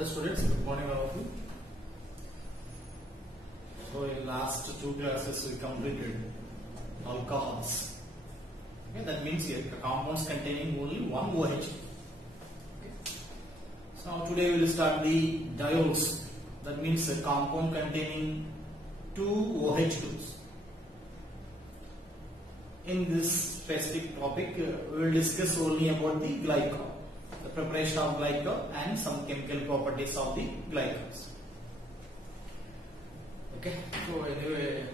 Hello students, good morning all of you. So in last two classes we completed alcohols. Okay, that means here compounds containing only one OH. Okay. So today we will start the diols. That means a compound containing two OH groups. In this specific topic, we will discuss only about the glycol, the preparation of glycol and some chemical properties of the glycols. Okay, so anyway,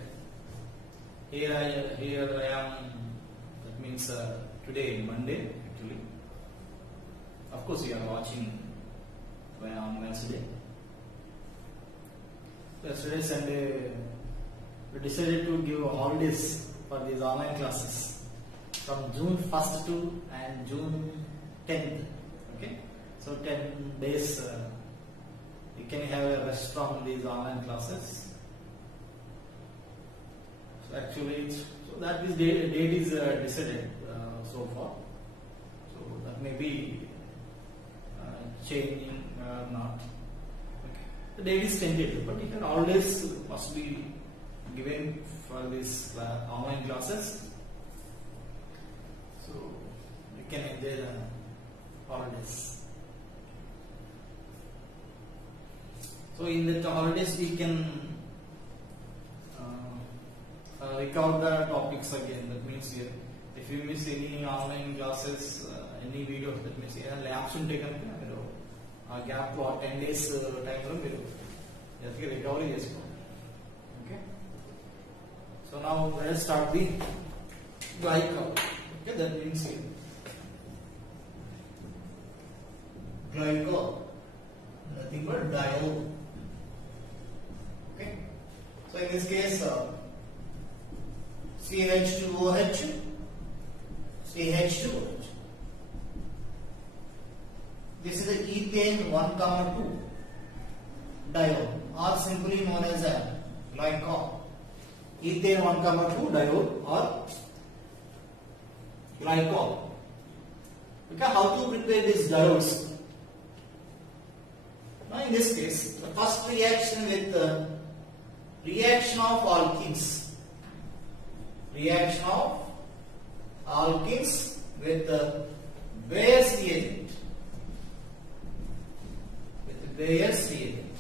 here I am. That means today Monday actually. Of course, you are watching on Wednesday. Yesterday Sunday, we decided to give holidays for these online classes from June 1st to and June 10th. Okay, so 10 days you can have a rest from these online classes. So actually, so that is date is decided so far. So that may be changing or not. Okay. The date is tentative, but you can always must be given for these online classes. So you can enjoy the holidays. So in the holidays we can recover the topics again. That means here, if you miss any online classes, any video, that means labs taken a gap to 10 days time recovery. Okay. So now let us start the glycol. Okay, that means here glycol, nothing but diol. Okay, so in this case CH2OH, CH2OH. This is the ethane 1,2 diol, or simply known as a glycol. Ethane 1,2 diol or glycol. Okay, how to prepare these diols? Now in this case, the first reaction with the reaction of alkenes. Reaction of alkenes with the Bayer's reagent. With the Bayer's reagent.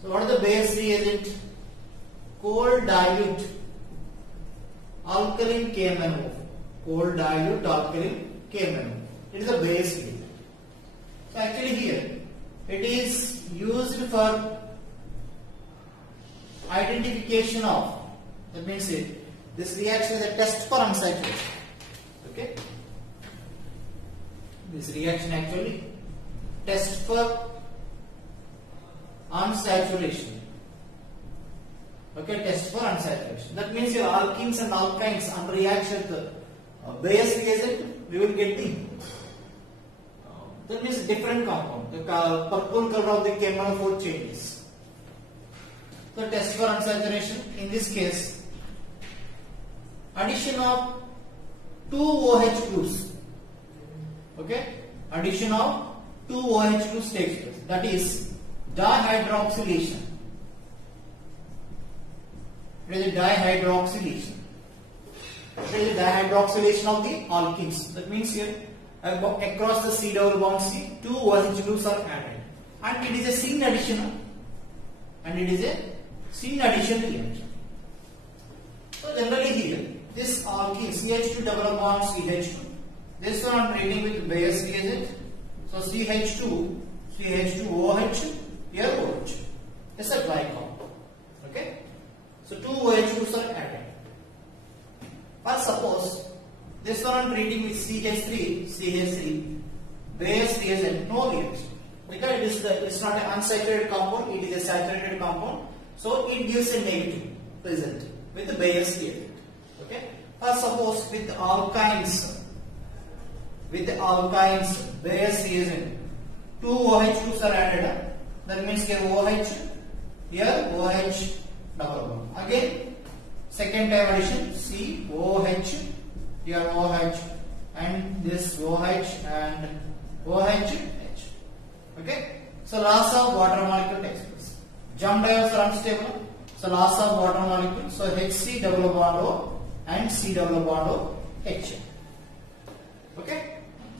So what is the Bayer's reagent? Cold dilute alkaline KMnO. Cold dilute alkaline KMnO. It is the Bayer's reagent. So actually here it is used for identification of, that means this reaction is a test for unsaturation. Okay, this reaction actually test for unsaturation. Okay, test for unsaturation. That means your alkenes and alkynes under reaction with Bayer's reagent, we will get the that means different compound. The purple color of the KMnO4 changes. So test for unsaturation. In this case, addition of two OH groups. Okay, addition of two OH groups takes place. That is dihydroxylation. It is a dihydroxylation. It is a dihydroxylation of the alkenes. That means here across the C double bond C, two OH groups are added, and it is a syn addition. Reaction. So generally here, this alkene CH2 double bond CH2. This one I am treating with Bayer's reagent. So CH2, CH2OH, here OH. This is a glycol. Okay. So two OH groups are added. But suppose this one I am treating with CH3, Bayer's reagent, no reaction. Because it is not an unsaturated compound, it is a saturated compound. So it gives a negative result with the Bayer's reagent. Okay. Or suppose with alkynes, Bayer's reagent, two OH groups are added. That means here OH, here OH double bond. Again, second time addition, COH, here OH, and this OH and OH, H. Okay. So loss of water molecule takes place. Jump diodes are unstable. So loss of water molecule. So HC double bond O and C double bond O H. Okay.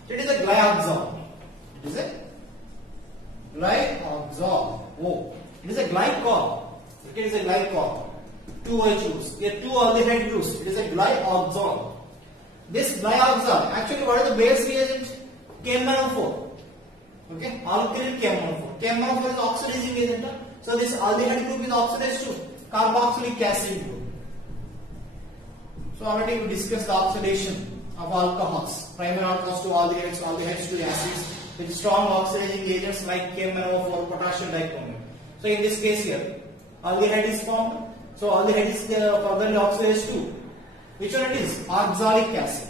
It is a glyoxal. It is a glyoxal. Oh, it is a glycol. Okay, it is a glycol. Two OH groups. Here two aldehyde groups. It is a glyoxal. This glyoxal, actually, what is the base reagent? KMnO4. Okay, alkyl KMnO4. KMnO4 is oxidizing agent. So this aldehyde group is oxidized to carboxylic acid group. So already we discussed the oxidation of alcohols. Primary alcohols to aldehydes, aldehydes to acids with strong oxidizing agents like KMnO4, potassium dichromate. So in this case here, aldehyde is formed. So aldehyde is further oxidized to which one it is? Oxalic acid.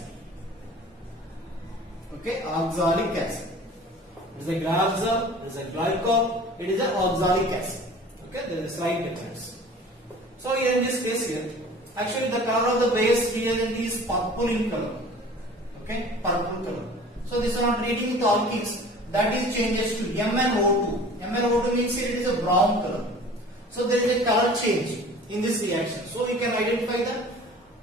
Okay, oxalic acid. It is a glyoxal, it is a glycol, it is an oxalic acid. Okay, there is a slight difference. So here in this case here, actually the color of the base reagent is purple in color. Okay, purple color. So this one on reading with alkenes, that is changes to MnO2. MnO2 means here it is a brown color. So there is a color change in this reaction. So we can identify the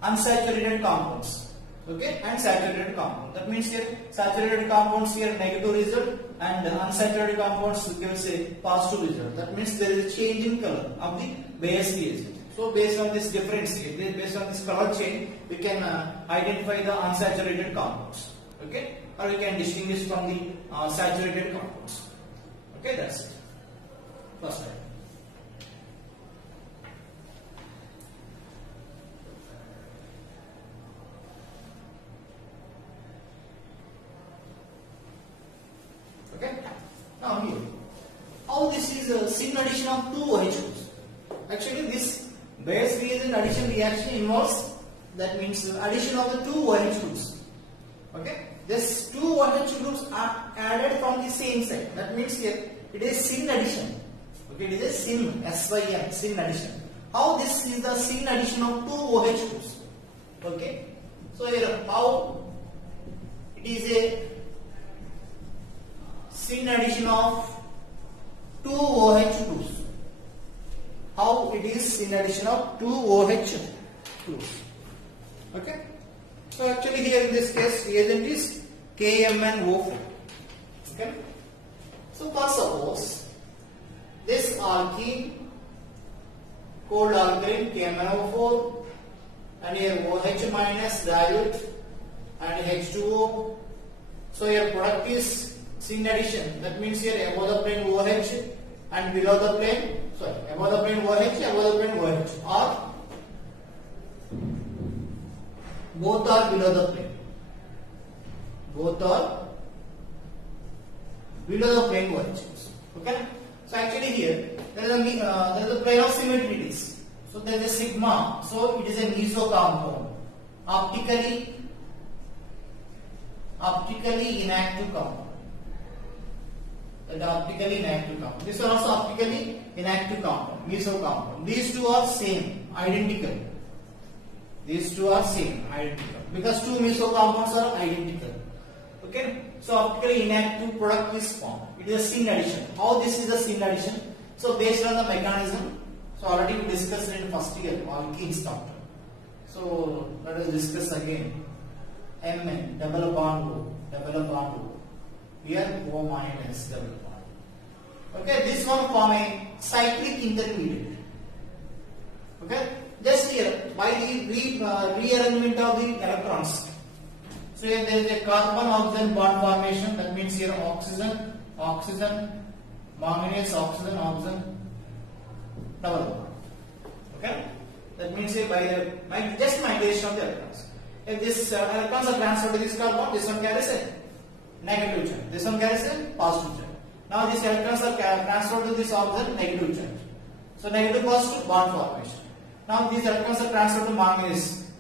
unsaturated compounds. Okay, and saturated compound. That means here saturated compounds here negative result and unsaturated compounds gives a positive result. That means there is a change in color of the base reagent. So based on this difference here, based on this color change, we can identify the unsaturated compounds. Okay, or we can distinguish from the saturated compounds. Okay, that's it. First time. Okay. Now here, how this is a syn addition of two OH groups. Actually, this base reagent addition reaction involves, that means addition of the two OH groups. Okay. These two OH groups are added from the same side. That means here it is syn addition. Okay, it is a syn, S-Y-N, syn addition. How this is the syn addition of two OH groups. Okay. So here how it is a syn addition of two OH groups. How it is syn addition of two OH groups. Okay. So actually here in this case reagent is KMnO4. Okay. So first suppose this alkene, cold alkaline KMnO4 and here OH minus dilute and H2O. So here product is syn addition. That means here above the plane OH and below the plane, above the plane OH, above the plane OH, or both are below the plane. Both are below the plane OH. Okay. So actually here there is a plane of symmetry. So there is a sigma. So it is a meso compound, optically inactive compound. Optically inactive compound. This is also optically inactive compound, meso compound. These two are same, identical. These two are same, identical, because two meso compounds are identical. Okay, so optically inactive product is formed. It is a syn addition. How this is a syn addition? So based on the mechanism, so already we discussed in first year alkenes chapter. So let us discuss again. Mn double bond O. Here O minus double bond. Okay, this one form a cyclic intermediate. Okay, just here by the rearrangement of the electrons. So here there is a carbon-oxygen bond formation. That means here oxygen, manganese, oxygen, double bond. Okay, that means here by just migration of the electrons. If this electrons are transferred to this carbon, this one carries a negative charge. This one carries a positive charge. Now these electrons are transferred to this oxygen, negative charge. So negative positive bond formation. Now these electrons are transferred to manganese.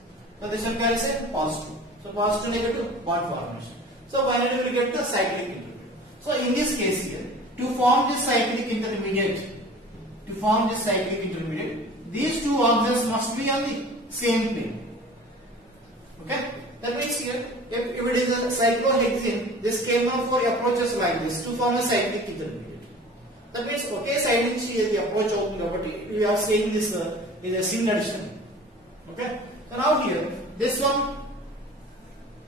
So this one carries a positive. So positive negative bond formation. So finally we will get the cyclic intermediate. So in this case here, to form this cyclic intermediate, these two oxygens must be on the same plane. Okay, that means here if it is a cyclohexene, this KMnO4 approaches like this to form a cyclic intermediate. That means okay side నుంచి ఇది approach అవుతుంది కాబట్టి we are saying this is a sin addition. Okay, so now here this one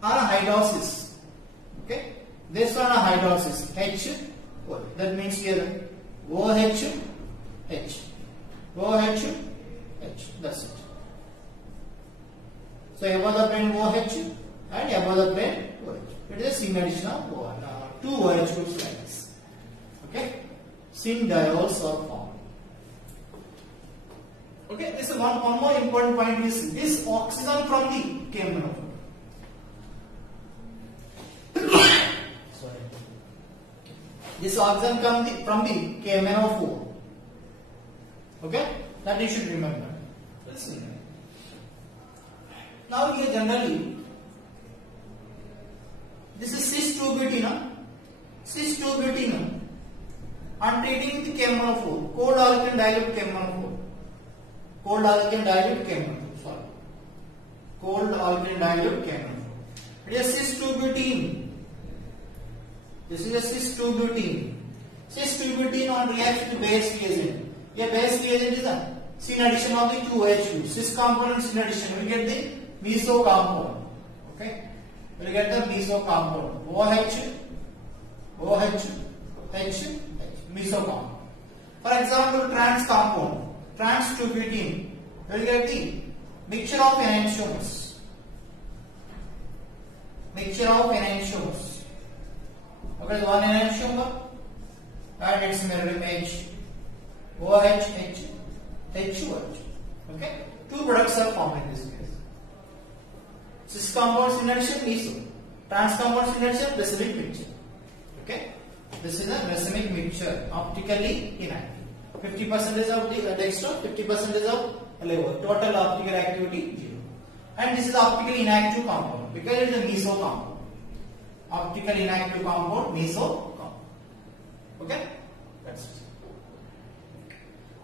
are hydrolysis. Okay, this one are hydrolysis H. That means here OH H OH H. That's it. So above the plane OH and above the plane OH. It is a sin addition of two OH groups like this. Okay, sin diols are formed. Okay, this is one more important point is this oxygen from the KMnO4. Sorry, this oxygen from the KMnO4. Okay, that you should remember. Listen. Now here generally this is cis-2-butene. Cis-2-butene and treating with KMnO4, cold alkane dilute KMnO4. Cold alkane dilute KMnO4. Sorry, cold alkane dilute KMnO4. It is cis-2-butene. This is a cis-2-butene. Cis-2-butene on reaction to base reagent. A base reagent is a sin addition of the two OH groups. Cis component sin addition. We get the meso compound. Okay, we will get the meso compound. OH, meso compound. For example, trans compound, trans-2-butene. We will get the mixture of enantiomers. Mixture of enantiomers. Okay, one enantiomer and its mirror image OH, HOH. Okay, two products are formed in this case. Cis compound sin addition, meso. Trans compound sin addition, racemic mixture. Okay, this is a racemic mixture, optically inactive. 50% of the dextro, 50% of levo. Total optical activity 0. And this is optically inactive compound because it is a meso compound. Optically inactive compound, meso compound. Okay, that's it.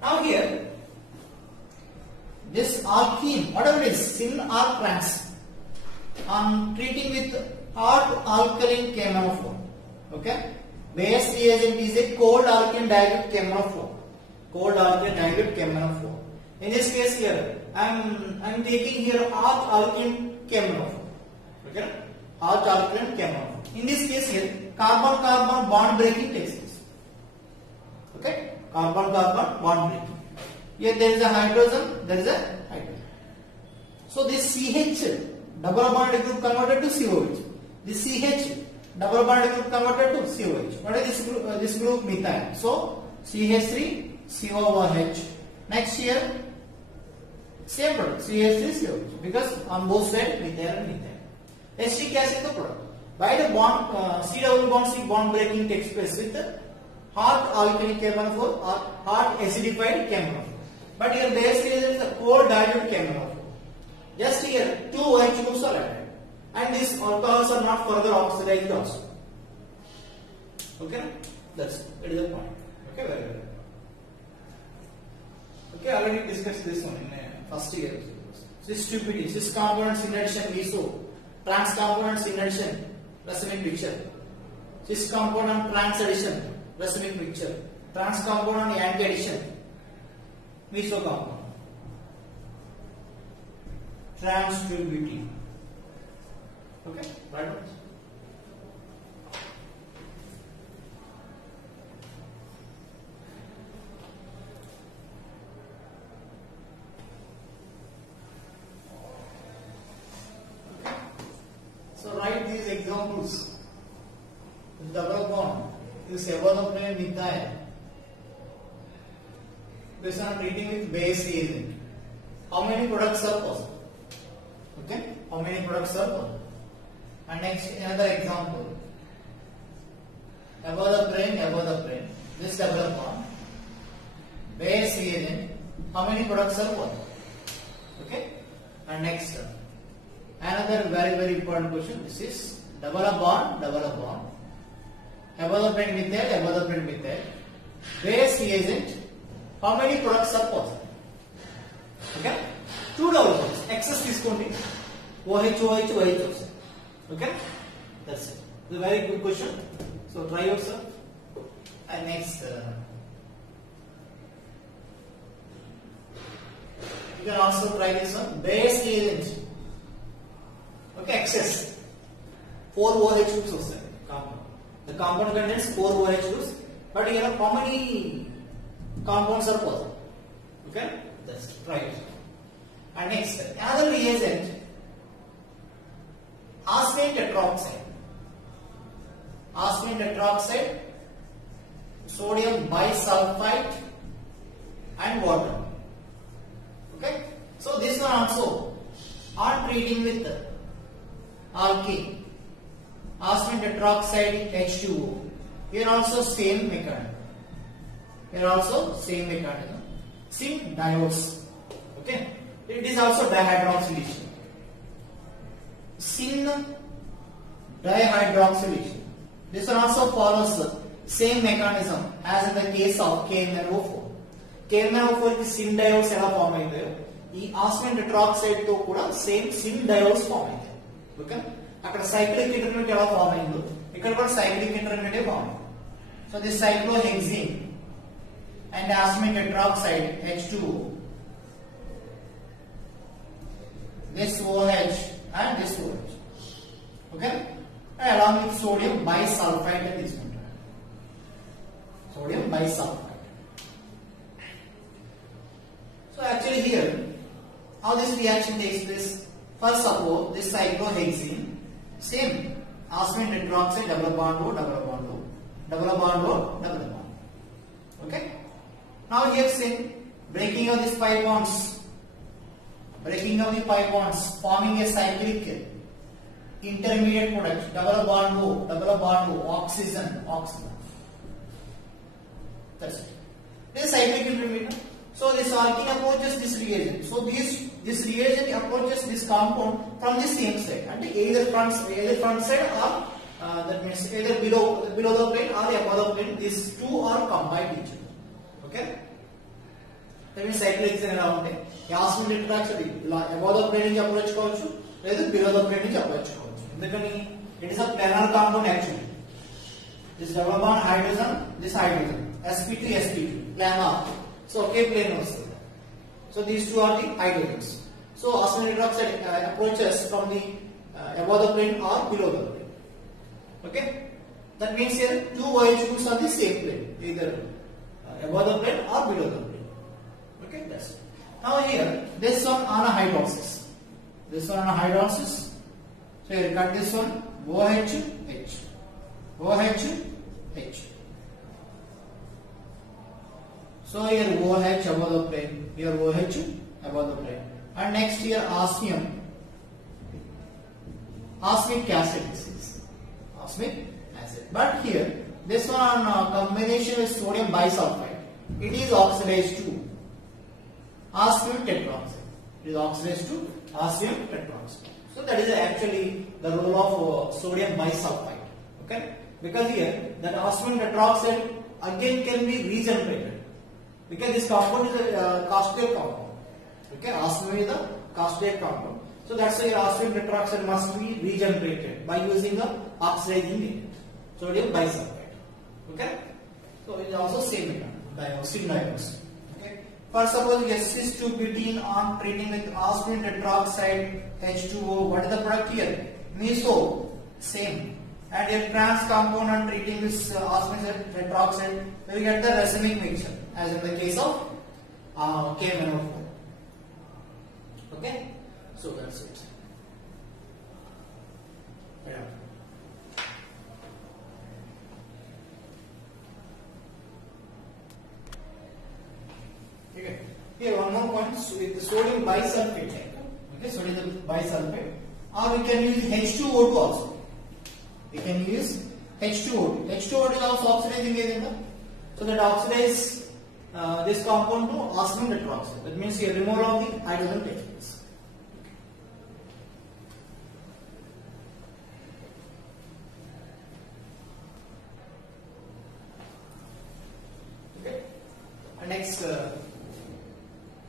Now here, this alkene, whatever it is, sin or trans, on treating with hot alkaline KMnO4. Okay, base reagent is a cold alkane dilute KMnO4. Cold alkane dilute KMnO4. In this case here, I am taking here hot alkane KMnO4. Okay, hot alkane KMnO4. In this case here, carbon-carbon bond breaking takes place. Okay, carbon-carbon bond breaking. Here there is a hydrogen, there is a hydrogen. So this CH double bond group converted to COH. This CH double bond group converted to COH. What is this group? Methyl. So CH3 COOH. Next here same product CH3 COH because on both sides methyl and methyl. Acetic acid is the product. By the bond C double bond C bond breaking takes place with the hot alkali KMnO4 or hot acidified KMnO4. But here base reagent is a cold dilute KMnO4. Just here two OH groups are added and these alcohols are not further oxidized also. Okay, that's it. That is the point. Okay, very good. Okay, already discussed this one in first year. Cis-2-butene, cis components in addition meso, trans components in addition racemic mixture, cis component trans addition racemic mixture, trans component anti addition meso compound, trans-2-butene. Okay, right on. So write these examples. The double bond is above the plane methyl. This one treating with base reagent. How many products are possible? Okay, how many products are possible? And next another example. Above the plane, this double bond, base reagent. How many products are possible? Okay, and next another very important question. This is double bond. Above the plane methyl, base reagent. How many products are possible? Okay, two double bonds. Excess తీసుకోండి. OH. Okay, that's it. It's a very good question. So try yourself. And next You can also try this one. Bayes reagent. Okay, excess. 4 OH groups also compound. The compound contains 4 OH groups, but here how many compounds are possible? Okay, just try it. And next, another reagent, arsenic tetroxide. Arsenic tetroxide, sodium bisulfite, and water. Okay, so this one also on treating with alkene, arsenic tetroxide H2O. Here also same mechanism. Here also same mechanism. Syn diodes. Okay, it is also dihydroxylation. Syn dihydroxylation. This one also follows the same mechanism as in the case of KMnO4. KMnO4 is syn diodes ఎలా form అయ్యాయో ఈ arsenic tetroxide తో కూడా same syn diodes form అయ్యాయి. Okay, అక్కడ cyclic intermediate ఎలా form అయిందో ఇక్కడ కూడా సైక్లిక్ ఇంటర్మీడియట్ ఫామ్ అయింది. So this cyclohexene and arsenic tetroxide H2O, this OH and this OH. Okay, and along with sodium bisulfite and this one. Sodium bisulfite. So actually here, how this reaction takes place? First suppose this cyclohexene, same arsenic tetroxide double bond O, double bond O, double bond O, double bond. Okay. Now here say breaking of these pi bonds, breaking of the pi bonds, forming a cyclic intermediate product, double bond O, oxygen. That's it. This is cyclic intermediate. So this alkene approaches this reagent. So this reagent approaches this compound from the same side, and either front side or that means either below the plane or above the plane. These two are combined each other. Okay. That means cyclic ఎలా ఉంటాయి arsenic tetroxide ఇలా above the plane నుంచి approach కావచ్చు లేదా below the plane నుంచి approach కావచ్చు. ఎందుకని it is a planar compound actually. This double bond hydrogen, this hydrogen, sp3 planar. So okay, plane వస్తుంది. So these two are the hydrogens. So arsenic tetroxide approaches from the above the plane or below the plane. Okay, that means here two OH groups are the same plane, either above the plane or below the plane. Okay, that's it. Now here this one on a hydroxys. This one on a hydroxys. So here cut this one OH H, OH H. So here OH above the plane, here OH above the plane, and next here arsenic acid disease, arsenic acid. But here this one on combination with sodium bisulfite, it is oxidized to arsenic tetroxide. It is oxidized to arsenic tetroxide. So that is actually the role of sodium bisulfite. Okay, because here that arsenic tetroxide again can be regenerated. Because this compound is a caustic compound. Okay, arsenic is a caustic compound. So that's why arsenic tetroxide must be regenerated by using a oxidizing agent, sodium bisulfite. Okay, so it is also same mechanism, syn diodes. Okay, for suppose cis2butene on treating with arsenic tetroxide H2O. What is the product here? Meso, same. And here trans compound on treating with arsenic tetroxide, we get the racemic mixture, as in the case of KMnO4. Okay, so that's it. Yeah. Okay. Here one more point with the sodium bisulfate. Okay, sodium bisulfate, or we can use H2O2 also. We can use H2O2. H2O2 is also oxidizing agent. So that oxidize this compound to arsenic tetroxide. That means here removal of the hydrogen takes place. Okay. And next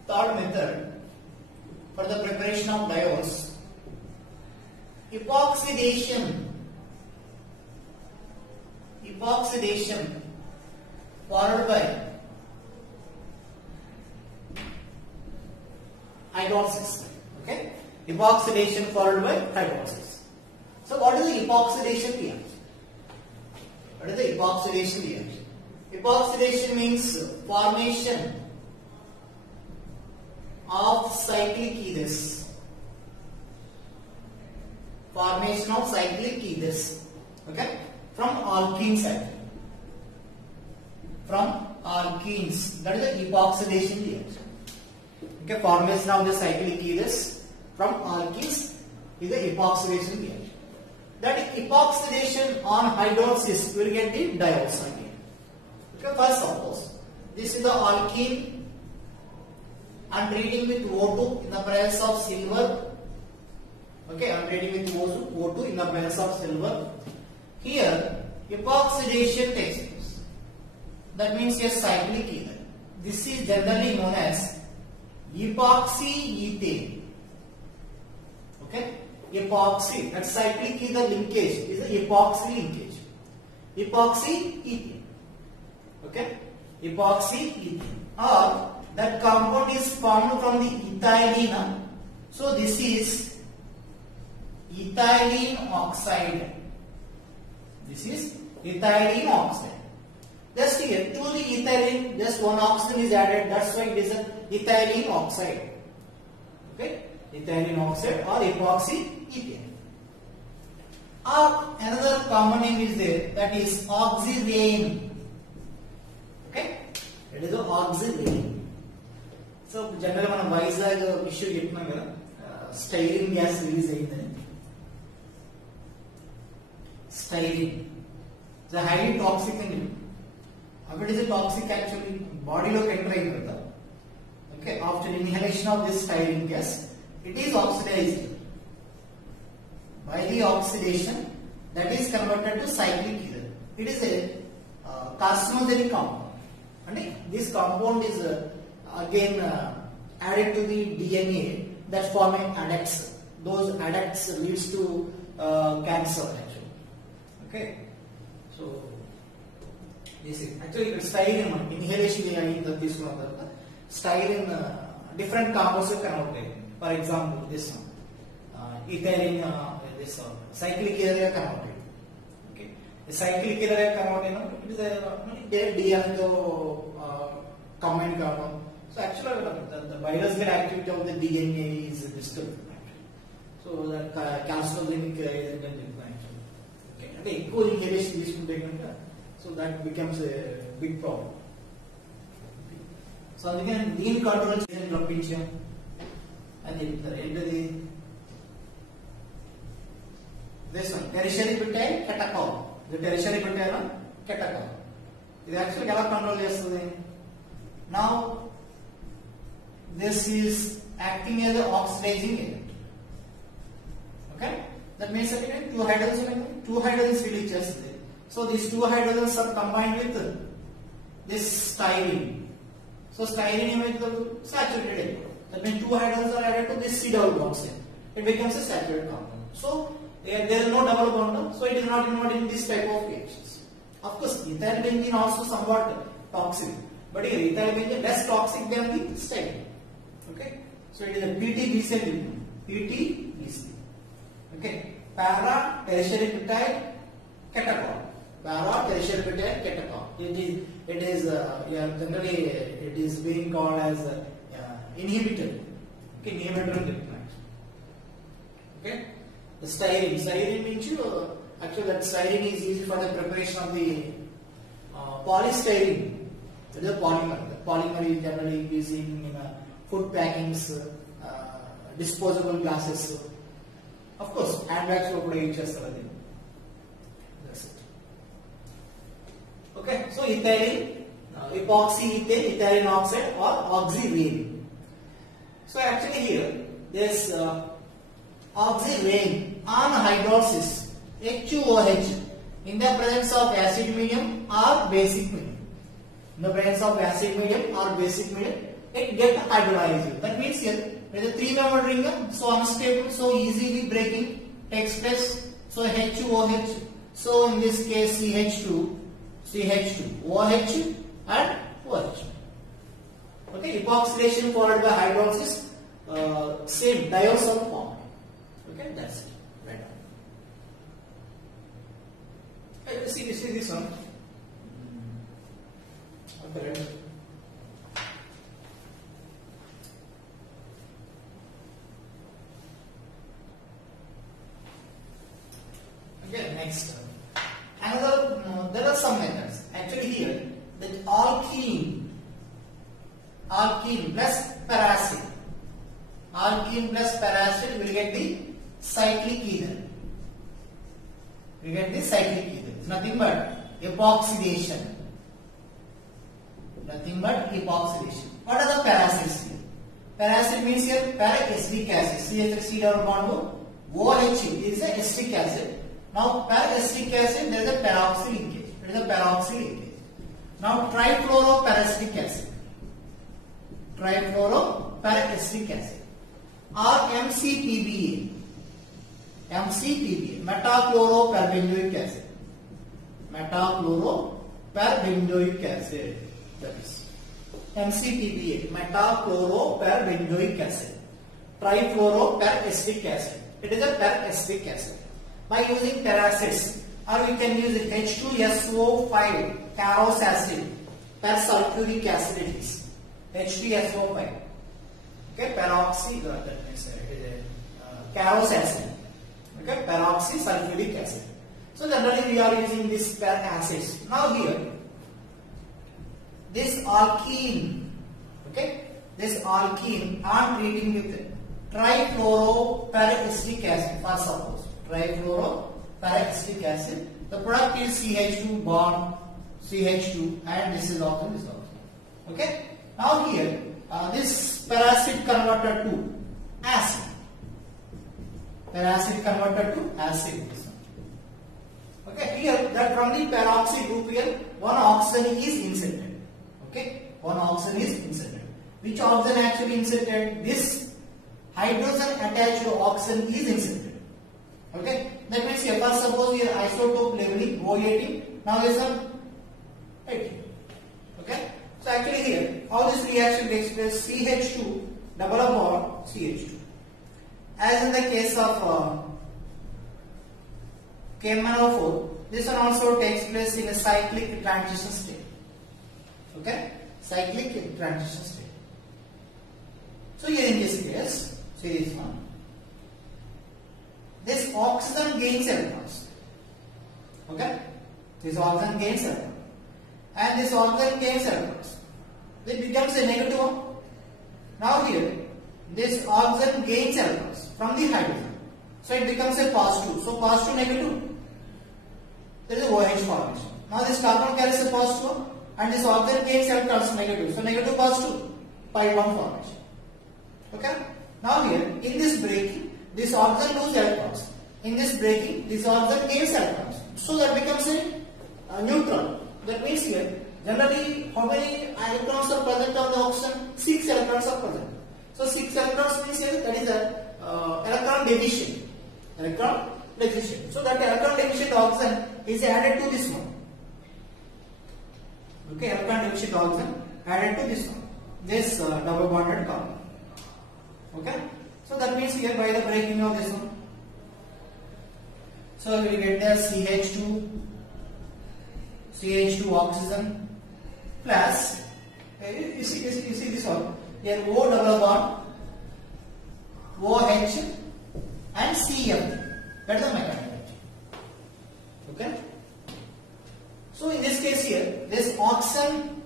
third method for the preparation of diodes, epoxidation. Epoxidation followed by hydrolysis. Okay, epoxidation followed by hydrolysis. So what is the epoxidation reaction? What is the epoxidation reaction? Epoxidation means formation of cyclic ethers. Formation of cyclic ethers. Okay, from alkenes actually. From alkenes. That is the epoxidation reaction. Okay, formation of the cyclic ethers from alkenes is the epoxidation reaction. That epoxidation on hydrolysis will get the diols again. Okay, first suppose this is the alkene and treating with O2 in the presence of silver. Okay, I am treating with O2 in the presence of silver. Here epoxidation takes place. That means a cyclic ether. This is generally known as epoxyethane. Okay, epoxy, that cyclic ether linkage is the epoxy linkage. Epoxyethane. Okay, epoxyethane. Or that compound is formed from the ethylene. So this is ethylene oxide. This is ethylene oxide. Just here, to the ethylene, just one oxygen is added. That's why it is an ethylene oxide. Okay, ethylene oxide or epoxyethane. Or another common name is there, that is oxirane. Okay, it is the oxirane. So generally మనం Vizag issue చెప్తున్నాం కదా, styrene gas release అయిందని. Styrene is a highly toxic thing. What is it toxic actually? Body lo enter ayinada. Okay, after inhalation of this styrene gas, it is oxidized. By the oxidation, that is converted to cyclic ether. It is a carcinogenic compound. And this compound is again added to the DNA that form adducts. Those adducts leads to cancer actually. Okay, so this is actually styrene inhalation ayinda తీసుకున్న తర్వాత styrene different compounds come out. For example, this one ethylene, this cyclic ether come out. Okay, the cyclic ether come out, it is a DNA to combined compound. So actually the biological activity of the DNA is disturbed. So that carcinogenic agent and ఎక్కువ inhalation తీసుకుంటే కనుక so that becomes a big problem. So అందుకని దీన్ని control చేసి రప్పించాం అని చెప్తారు. ఏంటది? Tertiary butyl catechol. ఇది టెరిషరీ బ్యూటైల్ కెటకాల్. ఇది యాక్చువల్గా ఎలా కంట్రోల్ చేస్తుంది? Now this is acting as oxidizing agent. Okay, that means that two hydrogens release chestade. So these two hydrogens are combined with this styrene. So styrene is saturated. That means two hydrogens are added to this C double bond cell. It becomes a saturated compound. So there is no double bond, so it is not involved in this type of reactions. Of course, ethyl benzene also somewhat toxic, but here ethyl benzene less toxic than the styrene. Okay, so it is a PT-BCl. PT-BCl. Okay, para tertiary butyl catechol. Para tertiary butyl catechol. It is generally it is being called as inhibitor. Okay, inhibitor in different. Okay, the styrene means actually that styrene is used for the preparation of the polystyrene. That is a polymer. The polymer is generally using in food packings, disposable glasses. Of course, handbags lo kuda use chestaru adi. That's it. Okay, so ethylene, epoxyethane, ethylene oxide or oxirane. So actually here this oxirane on hydrolysis H2OH in the presence of acid medium or basic medium. In the presence of acid medium or basic medium, it gets hydrolyzed. That means here with a 3-membered ring, so unstable, so easily breaking takes place. So H2OH. So in this case CH2, OH and OH. Okay, epoxidation followed by hydrolysis same diols are formed. Okay, that's it. Right on. See this one. Okay. Okay, next. Another, there are some methods. Actually here, that alkene plus paracid. Alkene plus paracid will get the cyclic ether. We get the cyclic ether. It's nothing but epoxidation. Nothing but epoxidation. What are the paracids here? Paracid means here para-acetic acid. CH3 double bond OH is a acetic acid. Now para-acetic acid, there is a peroxy linkage. It is a peroxy linkage. Now trifluoroparacetic acid. Trifluoroparacetic acid. Or MCPBA. MCPBA. Metachloroperbenzoic acid. Metachloroperbenzoic acid. That is MCPBA. Metachloroperbenzoic acid. Trifluoroparacetic acid. It is a paracetic acid. By using paracids, or we can use H2SO5 carous acid, persulfuric acid it is. H2SO5. Okay, peroxy, that means it is a carous acid. Okay, peroxysulfuric acid. So generally we are using these acids. Now here, this alkene, okay, this alkene I am treating with trifluoroparacetic acid for suppose. Trifluoroparacetic acid. The product is CH2 bond CH2 and this is oxygen, this is oxygen. Okay. Now here this paracid converted to acid. Paracid converted to acid. Okay. Here that from the peroxy group here one oxygen is inserted. Okay. One oxygen is inserted. Which oxygen actually inserted? This hydrogen attached oxygen is inserted. Okay, that means here first suppose here isotope leveling O18, now this one 18. Okay, so actually here how this reaction takes place, CH2 double bond CH2. As in the case of KMnO4, this one also takes place in a cyclic transition state. Okay, cyclic transition state. So here in this case, see this one. This oxygen gains electrons. Okay? This oxygen gains electrons. And this oxygen gains electrons. It becomes a negative one. Now here, this oxygen gains electrons from the hydrogen. So it becomes a positive. So positive, negative. There is a OH formation. Now this carbon carries a positive one. And this oxygen gains electrons negative. So negative, positive. Pi bond formation. Okay? Now here, in this breaking, this oxygen loses electrons. In this breaking, this oxygen gains electrons. So that becomes a neutron. That means here, generally, how many electrons are present on the oxygen? 6 electrons are present. So 6 electrons means here that is a electron deficient. Electron deficient. So that electron deficient oxygen is added to this one. Okay, electron deficient oxygen added to this one. This double bonded carbon. Okay. So that means here by the breaking of this one, so we get the CH2 oxygen plus you see this one here O double bond OH and CF. That is the mechanical. Okay. So in this case here, this oxygen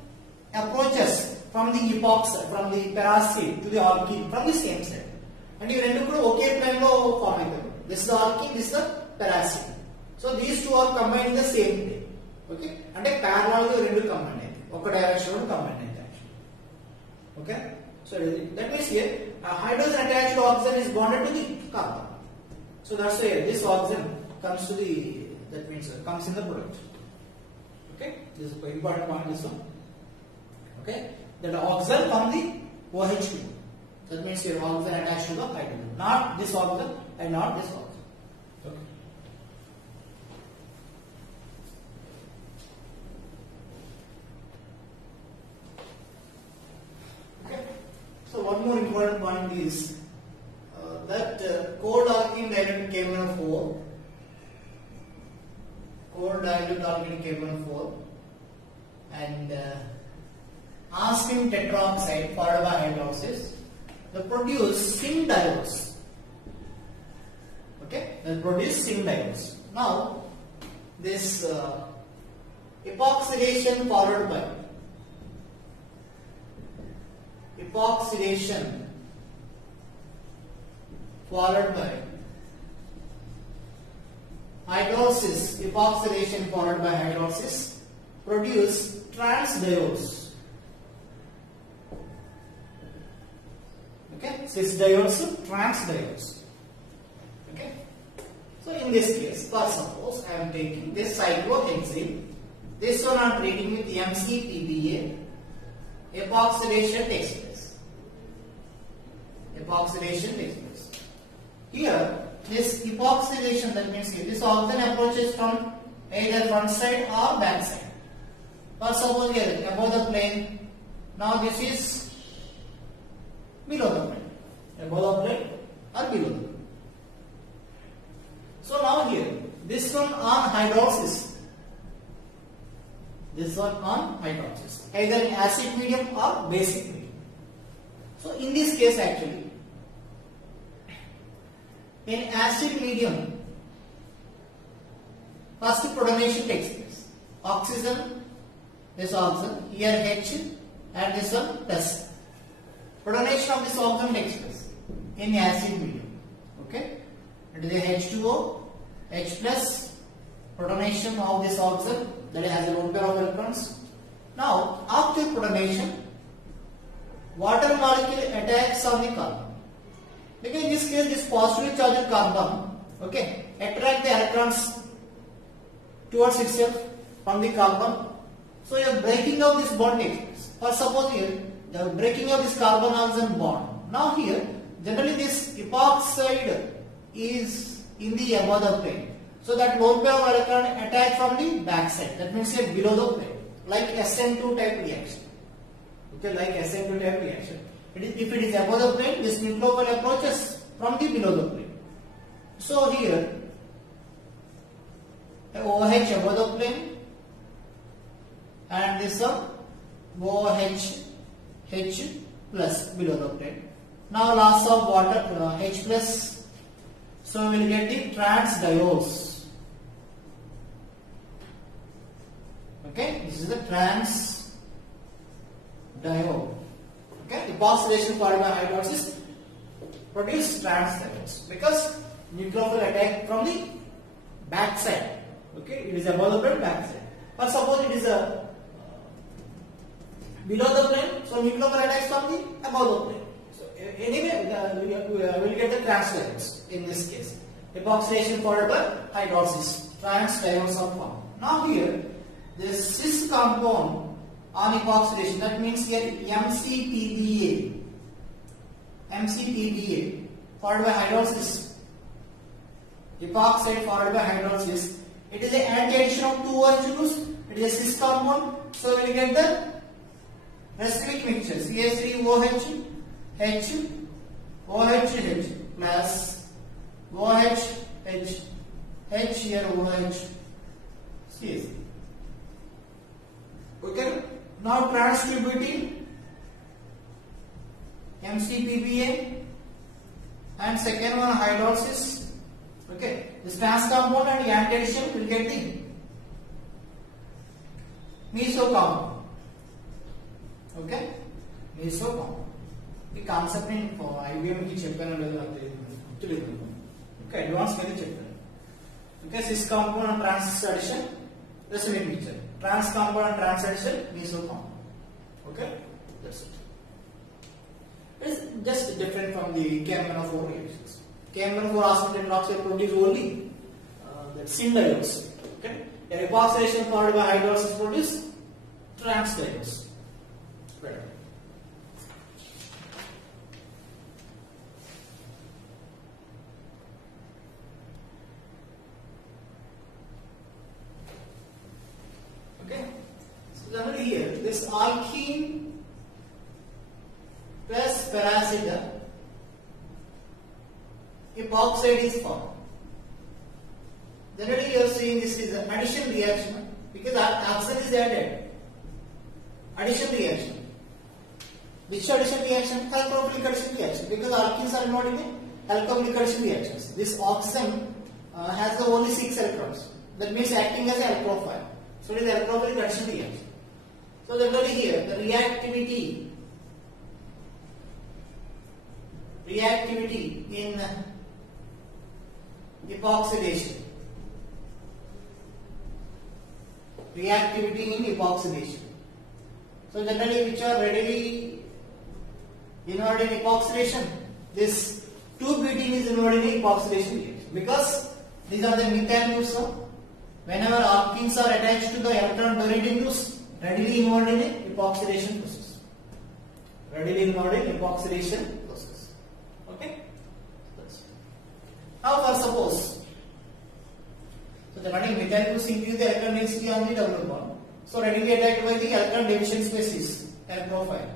approaches from the epoxy, from the paracid to the alkene from the same side. And you rendu kuda okay plane లో form అవుతాయి. This is the alkene, this is the paracid. So these two are combined in the same plane. Okay? అంటే parallel గా రెండు combine అవుతాయి. ఒక direction లో combine అవుతాయి actually. Okay? So that means here hydrogen attached to oxygen is bonded to the carbon. So that's why this oxygen comes to the, that means comes in the product. Okay? This is an important point, this one. Okay? That oxygen from the OH2. That means your oxygen attached to the hydrogen. Not this oxygen and not this oxygen. Okay. Okay. So one more important important point is that cold alkene dilute KMnO4, cold dilute alkene KMnO4, and arsenic tetroxide followed by hydrolysis, they produce syn diodes. Okay, they produce syn diodes. Now, this epoxidation followed by hydrolysis, epoxidation followed by hydrolysis produce trans diodes. Okay, cis diodes, trans diodes. Okay, so in this case, for suppose I am taking this cyclohexene, this one I am treating with MCPBA, epoxidation takes place. Here, this epoxidation, that means this often approaches from either front side or back side. For suppose here above the plane, now this is below the plane, above the plane or below the plane. So now here, this one on hydrolysis, either in acid medium or basic medium. So in this case actually, in acid medium, first protonation takes place. Oxygen, this oxygen, here H and this one plus. Protonation of this oxygen takes place in acid medium. Okay, it is a H2O, H plus, protonation of this oxygen, that has a lone pair of electrons. Now, after protonation, water molecule attacks on the carbon. Because in this case, this positively charged carbon, okay, attract the electrons towards itself from the carbon. So, your breaking of this bond takes place. For suppose here, the breaking of this carbon oxygen bond. Now here, generally this epoxide is in the above the plane. So that lone pair of electron attack from the back side. That means here below the plane, like SN2 type reaction. Okay, like SN2 type reaction. If it is above the plane, this nucleophile approaches from the below the plane. So here, OH above the plane, and this one OH H plus below the plane. Now loss of water H plus. So we will get the trans diodes. Okay, this is the trans diode. Okay, epoxidation followed by hydrolysis produce trans diodes because nucleophile attack from the back side. Okay, it is above the plane, back side. But suppose it is a below the plane, so nucleophile attacks from the above the plane. So anyway, we will get the trans diodes in this case. Epoxidation followed by hydrolysis, trans diodes are formed. Now here, this cis compound on epoxidation, that means here MCPBA followed by hydrolysis, epoxide followed by hydrolysis. It is an anti-addition of two H2s. It is a cis compound, so we will get the racemic mixture CH3OH H OH plus OH H here OH CH. Okay, now trans-2-butene MCPBA and second one hydrolysis. Okay, this trans compound and anti-addition will get the meso compound. Okay, meso compound. The concept in IBM ki cheppanu ledu naku teliyadu. Okay, advanced method cheppanu. Okay, cis compound and trans addition, racemic mixture. Trans compound and trans addition, meso compound. Okay, that's it. It's just different from the KMnO4 reactions. KMnO4 arsenic oxide produce only that syn diodes. Okay, an epoxidation followed by hydrolysis produce trans diodes. Better. Okay, so generally here this alkene plus ferracid epoxide is formed. Generally you are seeing this is an addition reaction because oxygen is added. Addition reaction. Which addition reaction? Alkoxylic addition reaction, because alkenes are involved in alkoxylic addition reactions. This oxygen has the only 6 electrons. That means acting as an alkophile. So it is alkoxylic addition reaction. So generally here the reactivity in epoxidation. Reactivity in epoxidation. So generally which are readily involved in epoxidation? This 2-butene is involved in epoxidation reaction because these are the methyl groups. Whenever alkenes are attached to the electron donating groups, readily involved in epoxidation process. Readily involved in epoxidation process. Okay? Now for suppose, so the running methyl groups increase the electron density on the double bond. So readily attacked by the electron division species profile.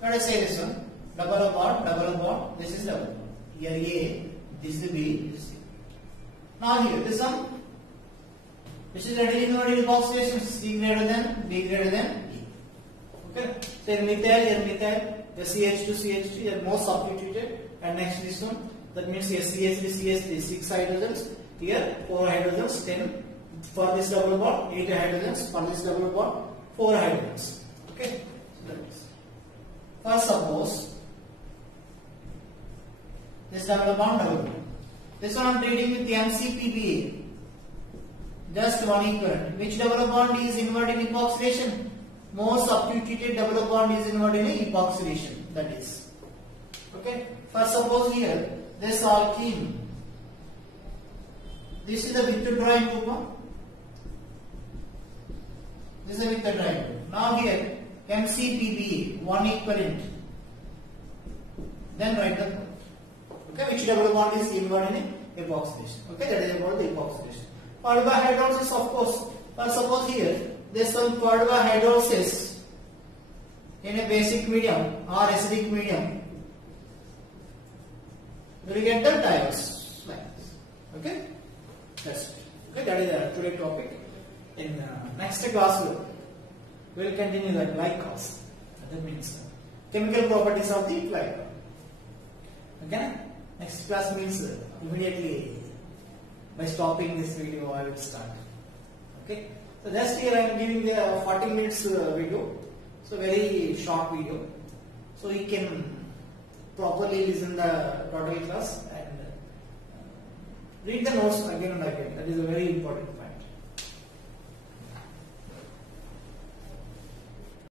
Let us say this one, double bond, this is double bond. Here A, this is B, this is C. Now here this one, which is readily involved in epoxidation, C greater than, B greater than E. Okay, so here methyl, CH2, CH3, they are more substituted, and next this one, that means here CH3, CH3, 6 hydrogens, here 4 hydrogens, 10. For this double bond, 8 hydrogens. For this double bond, 4 hydrogens. Okay. So that is. For suppose this double bond. This one I am treating with the MCPBA. Just one equivalent. Which double bond is involved in epoxidation? More substituted double bond is involved in epoxidation. That is. Okay. For suppose here this alkene. This is the withdrawing group. This is a withdrawing group. Now here MCPBA, one equivalent. Then write the okay, which double bond is involved in epoxidation. Okay, that is about the epoxidation. Followed by hydrolysis, of course. For suppose here this one followed by hydrolysis in a basic medium or acidic medium. You will get the diols like this. Okay, that's it. Okay, that is the today's topic. In next class we will continue the glycols. That means chemical properties of the glycol. Okay, next class means immediately by stopping this video I will start. Okay, so just here I am giving the 40 minutes video, so very short video, so you can properly listen the total class and read the notes again and again. That is a very important point.